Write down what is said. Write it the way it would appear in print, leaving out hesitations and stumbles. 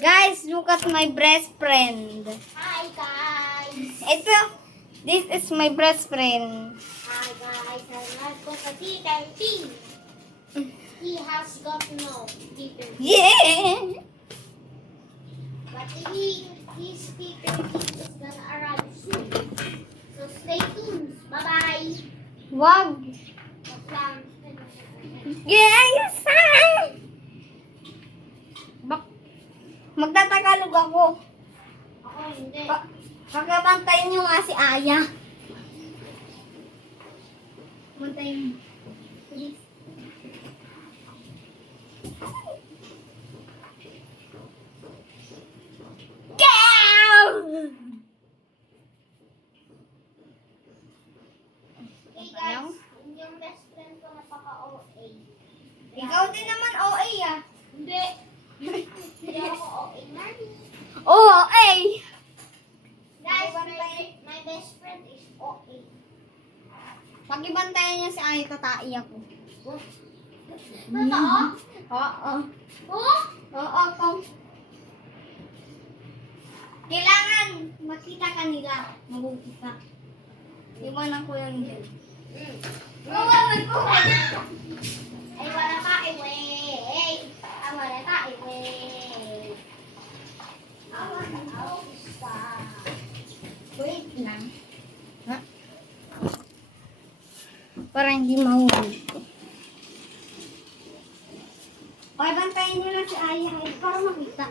Guys, look at my best friend. Hi guys! Ito, this is my best friend. Hi guys! I'm not going to Peter P. He has got no Peter P. Yeah! But his Peter P is gonna arrive soon. So stay tuned. Bye-bye! Wag! Yes! Magtatagalog ako. Ako hindi. Pagkabantayin nyo nga si Aya. Bantayin. Please. Hey guys, yung best friend ko napaka-OA. Ikaw din naman OA ah. Hindi. Hindi ako OA. Nani? Oo, OA. Guys, my best friend is OA. Pakibantayan niya si Aya, tatai ako. Totoo? Oo. Oh? Oo, kung kailangan makita ka nila, magkita. Iwanan ko yan dyan. Iwanan ko! Ay, wala ka, iwe. Ay, wala ka, iwe. Wait lang. Ha? Para hindi mahuli. Okay, bantayin nyo lang si Aya para makita.